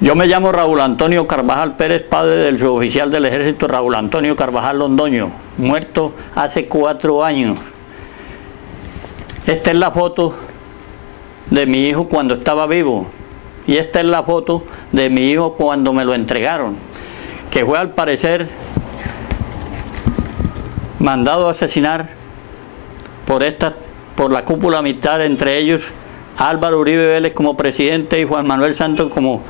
Yo me llamo Raúl Antonio Carvajal Pérez, padre del suboficial del Ejército Raúl Antonio Carvajal Londoño, muerto hace 4 años. Esta es la foto de mi hijo cuando estaba vivo y esta es la foto de mi hijo cuando me lo entregaron, que fue al parecer mandado a asesinar por la cúpula militar, entre ellos Álvaro Uribe Vélez como presidente y Juan Manuel Santos como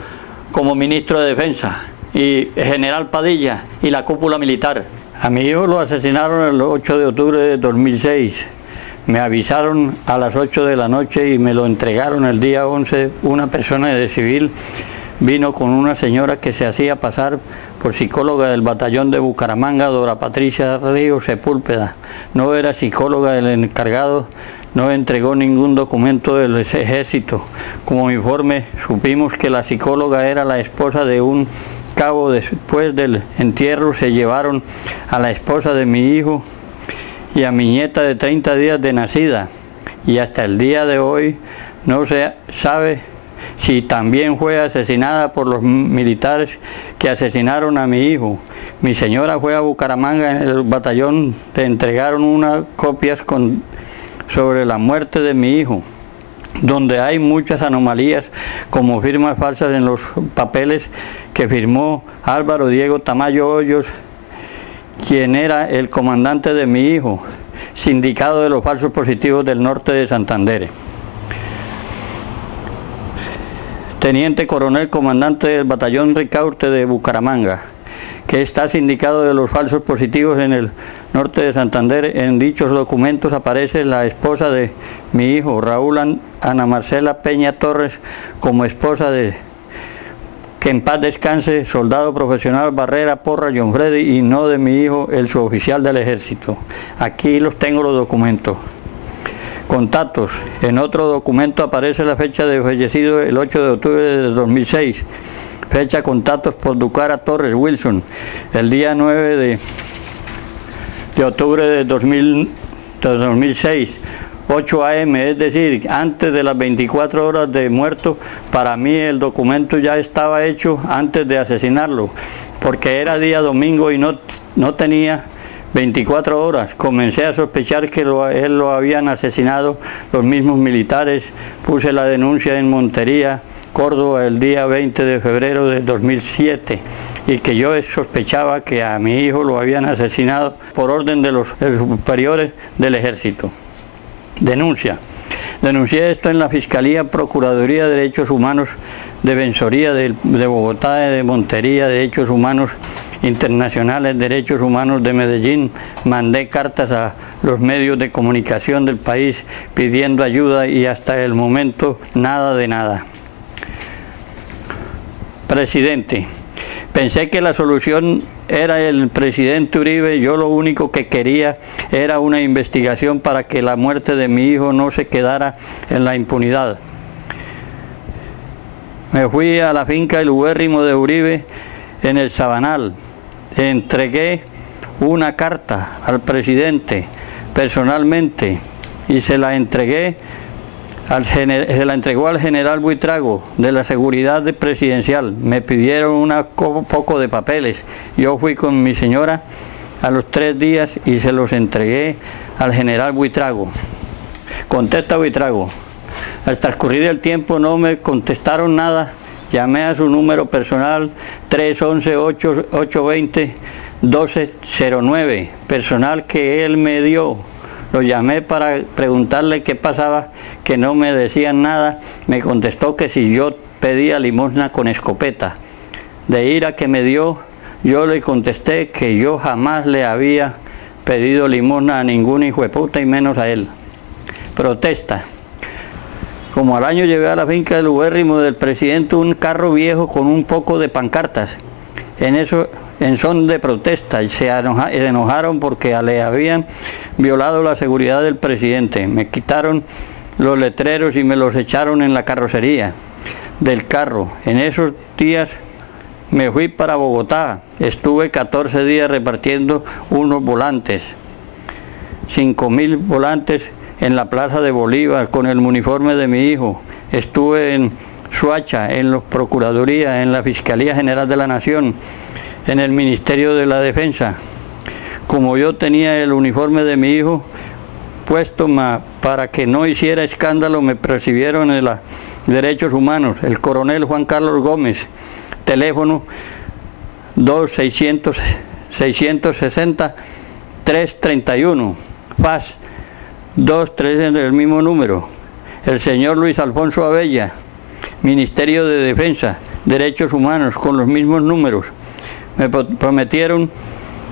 ministro de Defensa, y General Padilla y la cúpula militar. A mi hijo lo asesinaron el 8 de octubre de 2006. Me avisaron a las 8 de la noche y me lo entregaron el día 11. Una persona de civil vino con una señora que se hacía pasar por psicóloga del batallón de Bucaramanga, Dora Patricia Ríos Sepúlveda. No era psicóloga del encargado, no entregó ningún documento del ejército. Como informe, supimos que la psicóloga era la esposa de un cabo. Después del entierro se llevaron a la esposa de mi hijo y a mi nieta de 30 días de nacida, y hasta el día de hoy no se sabe si también fue asesinada por los militares que asesinaron a mi hijo. Mi señora fue a Bucaramanga, en el batallón le entregaron unas copias sobre la muerte de mi hijo, donde hay muchas anomalías, como firmas falsas en los papeles que firmó Álvaro Diego Tamayo Hoyos, quien era el comandante de mi hijo, Sindicato de los Falsos Positivos del Norte de Santander. Teniente coronel comandante del batallón Ricaurte de Bucaramanga, que está sindicado de los falsos positivos en el norte de Santander. En dichos documentos aparece la esposa de mi hijo, Raúl Ana Marcela Peña Torres, como esposa de, que en paz descanse, soldado profesional Barrera Porra John Freddy, y no de mi hijo, el suboficial del ejército. Aquí los tengo los documentos. Contactos. En otro documento aparece la fecha de fallecido, el 8 de octubre de 2006. Fecha contactos por Ducara Torres Wilson, el día 9 de octubre de 2006, 8 a.m., es decir, antes de las 24 horas de muerto. Para mí el documento ya estaba hecho antes de asesinarlo, porque era día domingo y no tenía 24 horas. Comencé a sospechar que él lo habían asesinado los mismos militares. Puse la denuncia en Montería, Córdoba, el día 20 de febrero de 2007, y que yo sospechaba que a mi hijo lo habían asesinado por orden de los superiores del ejército. Denuncia. Denuncié esto en la Fiscalía Procuraduría de Derechos Humanos de Vensoría de Bogotá, de Montería, Derechos Humanos Internacionales, Derechos Humanos de Medellín. Mandé cartas a los medios de comunicación del país pidiendo ayuda y hasta el momento nada de nada. Presidente. Pensé que la solución era el presidente Uribe. Yo lo único que quería era una investigación para que la muerte de mi hijo no se quedara en la impunidad. Me fui a la finca El Ubérrimo de Uribe en el Sabanal. Entregué una carta al presidente personalmente y se la entregó al general Buitrago de la seguridad presidencial. Me pidieron un poco de papeles. Yo fui con mi señora a los 3 días y se los entregué al general Buitrago. Contesta Buitrago. Al transcurrir el tiempo no me contestaron nada. Llamé a su número personal 311-820-1209, personal que él me dio. Lo llamé para preguntarle qué pasaba, que no me decían nada. Me contestó que si yo pedía limosna con escopeta. De ira que me dio, yo le contesté que yo jamás le había pedido limosna a ningún hijo de puta y menos a él. Protesta. Como al año llevé a la finca del Ubérrimo del presidente un carro viejo con un poco de pancartas. En son de protesta, y se enojaron porque le habían violado la seguridad del presidente. Me quitaron los letreros y me los echaron en la carrocería del carro. En esos días me fui para Bogotá. Estuve 14 días repartiendo unos volantes, 5.000 volantes en la Plaza de Bolívar con el uniforme de mi hijo. Estuve en Suacha, en la Procuraduría, en la Fiscalía General de la Nación, en el Ministerio de la Defensa. Como yo tenía el uniforme de mi hijo puesto para que no hiciera escándalo, me percibieron en los derechos humanos, el coronel Juan Carlos Gómez, teléfono 2-660-331, fax 23 del mismo número. El señor Luis Alfonso Abella, Ministerio de Defensa, Derechos Humanos, con los mismos números. Me prometieron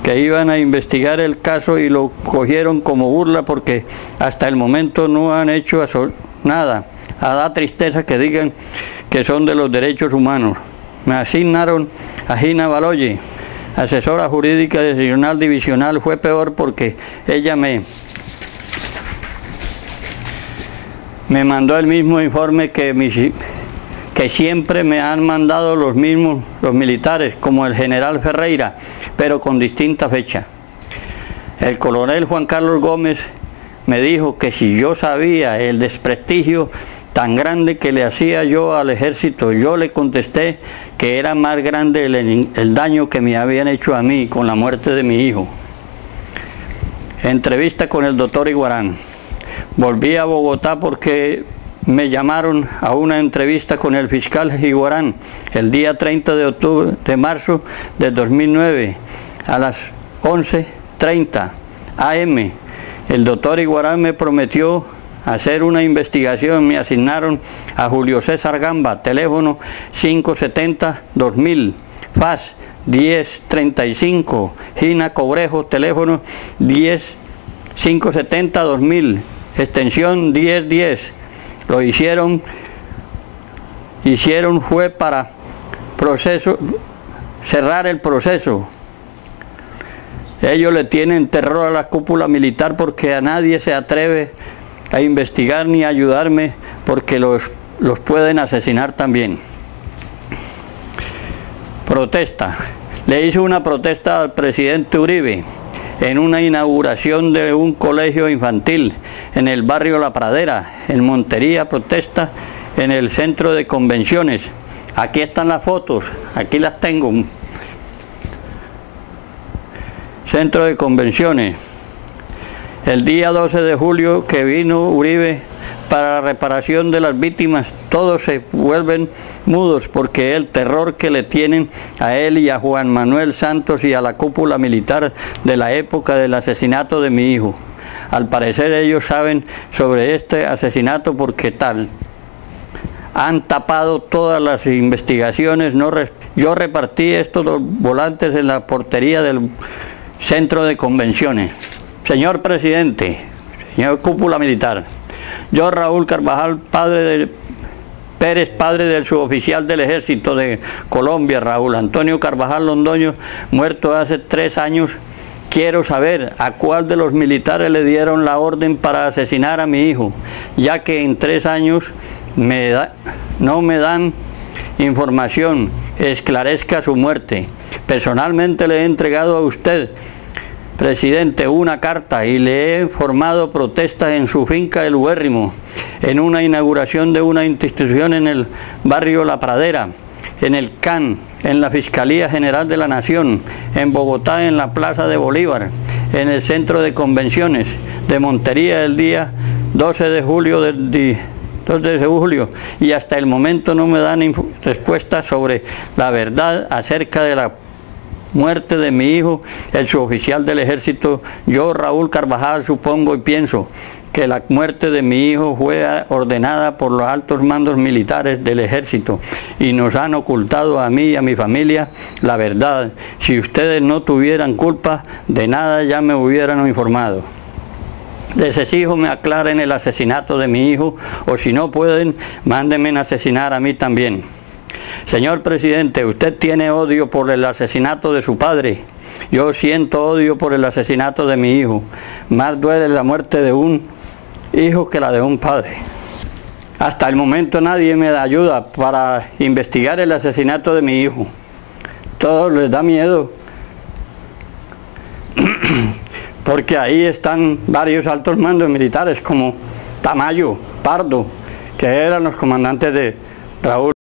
que iban a investigar el caso y lo cogieron como burla porque hasta el momento no han hecho nada. Da tristeza que digan que son de los derechos humanos. Me asignaron a Gina Baloye, asesora jurídica decisional divisional. Fue peor porque ella me mandó el mismo informe que siempre me han mandado los militares, como el general Ferreira, pero con distinta fecha. El coronel Juan Carlos Gómez me dijo que si yo sabía el desprestigio tan grande que le hacía yo al ejército, yo le contesté que era más grande el daño que me habían hecho a mí con la muerte de mi hijo. Entrevista con el doctor Iguarán. Volví a Bogotá porque me llamaron a una entrevista con el fiscal Iguarán el día 30 de marzo de 2009 a las 11:30 am. El doctor Iguarán me prometió hacer una investigación. Me asignaron a Julio César Gamba, teléfono 570-2000, fax 1035, Gina Cobrejo, teléfono 570-2000, extensión 1010. Lo hicieron fue para cerrar el proceso. Ellos le tienen terror a la cúpula militar porque a nadie se atreve a investigar ni a ayudarme porque los pueden asesinar también. Protesta. Le hice una protesta al presidente Uribe en una inauguración de un colegio infantil en el barrio La Pradera, en Montería. Protesta en el centro de convenciones. Aquí están las fotos, aquí las tengo. Centro de convenciones. El día 12 de julio que vino Uribe para la reparación de las víctimas, todos se vuelven mudos porque el terror que le tienen a él y a Juan Manuel Santos y a la cúpula militar de la época del asesinato de mi hijo. Al parecer ellos saben sobre este asesinato porque han tapado todas las investigaciones. Yo repartí estos volantes en la portería del centro de convenciones. Señor presidente, señor cúpula militar, yo Raúl Carvajal, padre del suboficial del ejército de Colombia, Raúl Antonio Carvajal Londoño, muerto hace 3 años, quiero saber a cuál de los militares le dieron la orden para asesinar a mi hijo, ya que en 3 años no me dan información, esclarezca su muerte. Personalmente le he entregado a usted, presidente, una carta y le he formado protestas en su finca El Ubérrimo, en una inauguración de una institución en el barrio La Pradera, en el CAN, en la Fiscalía General de la Nación, en Bogotá, en la Plaza de Bolívar, en el Centro de Convenciones de Montería el día 12 de julio y hasta el momento no me dan respuesta sobre la verdad acerca de la muerte de mi hijo, el suboficial del ejército. Yo, Raúl Carvajal, supongo y pienso que la muerte de mi hijo fue ordenada por los altos mandos militares del ejército y nos han ocultado a mí y a mi familia la verdad. Si ustedes no tuvieran culpa de nada ya me hubieran informado. Les exijo me aclaren el asesinato de mi hijo o si no pueden, mándenme a asesinar a mí también. Señor presidente, usted tiene odio por el asesinato de su padre. Yo siento odio por el asesinato de mi hijo. Más duele la muerte de un hijo que la de un padre. Hasta el momento nadie me da ayuda para investigar el asesinato de mi hijo. Todos les da miedo. Porque ahí están varios altos mandos militares como Tamayo, Pardo, que eran los comandantes Raúl.